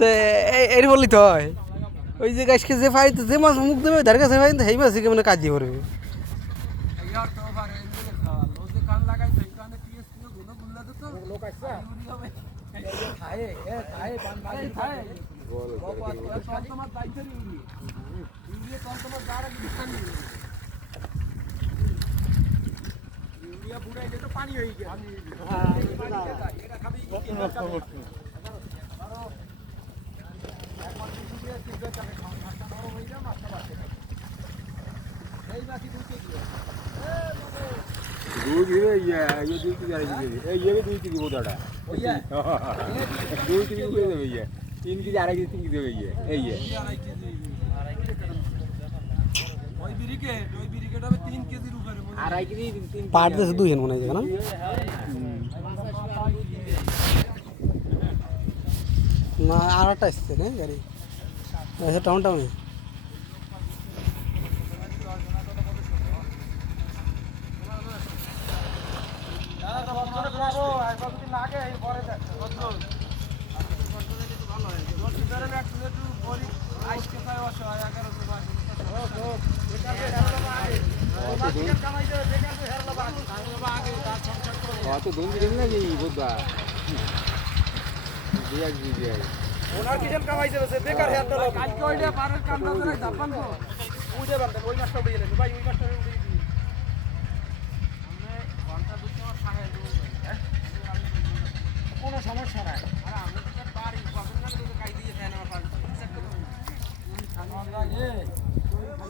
তো এ- এর বললি তো হয়। ওই যে গাছকে যে ফাই যে মাছ মুখ দেবে ধার কাছে ফাই সেই মাছই কেমন কাজ করবে? দুই দিবে ইয়ে ইয়ে দুই কেজি আড়াই কেজি এই ইয়ে দুই কেজি বোধাটা দুই কেজি করে দেবে ইয়ে তিন কেজি আড়াই কেজি তিন কেজি দেবে ইয়ে এই ইয়ে আড়াই কেজি তিন পাট দিয়ে দুই হেন মনে হয় না না আর একটা আসছে না গাড়ি আচ্ছা টাউন টাউনে অত দুই কেজি না এই বোধা দিয়ে দিয়ে দিয়ে ওনার কিসের কামাইছে বসে বেকার হেয়ার ডল কালকে ওইটা পারের কামটা করে জাপান তো। উড়ে বান্দে ওই মাছটা উড়ে গেলেন ভাই, ওই মাছটা উড়ে গেলেন কোনো সমস্যা নাই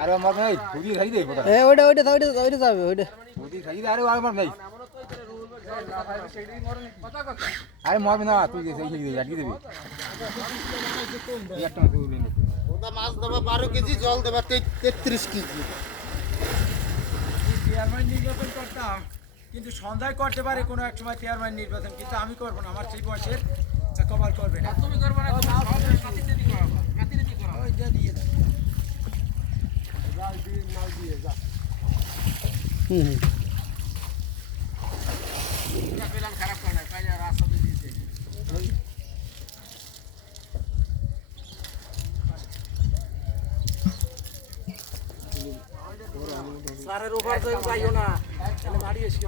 আরে আমার ভাই খুদি খাই দে বোধা এ ওইটা ওইটা ওইটা ওইটা যাবে ওইটা। খুদি খাই দে আরে আমার ভাই। আরে মরবি না তুই যে সেই দিবি আটকে দিবি। একটা তুই নিয়ে ওটা মাছ দেবা বারো কেজি জল দেবা তে- তেত্রিশ কেজি। চেয়ারম্যান নির্বাচন করতাম কিন্তু সন্ধ্যায় করতে পারে কোনো এক সময় চেয়ারম্যান নির্বাচন কিন্তু আমি করব না আমার সেই বয়সের কভার করবে না। তুমি করবে না ওই দিয়ে দিয়ে দাও। হুম হুম ওভার তো যাইও না। তাহলে বাড়ি এসে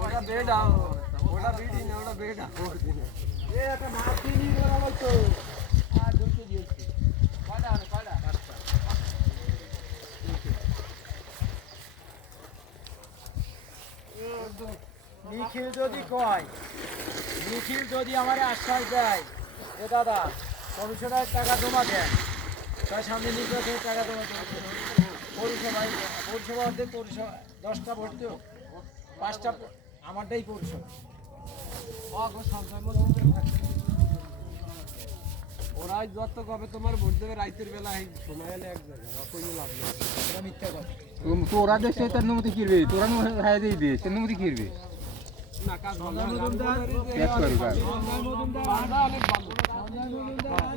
ওটা বেড ওটা বিডি না, ওটা বেড এ একটা মাছ নিয়ে গেল তো। নিখিল যদি কয়, নিখিল যদি আমার আশ্বাস দেয় যে দাদা কমিশনের টাকা জমা দেন তার সামনে নির্বাচনের টাকা জমা দেন পরিষেবা পরিষেবা অর্ধেক পরিষেবা, দশটা ভর্তি হোক, পাঁচটা, আমারটাই পরিষেবা। ওরা যত কবে তোমার ভোট দেবে রাইতের বেলা এই সময় এলে এক জায়গায় কোনো লাভ নেই। এটা মিথ্যা কথা। তো- তোরা দেশে তার অনুমতি কিরবে? তোরা নো হায় দিয়ে দে তার নমতি কিরবে করে কাজ। ভালো।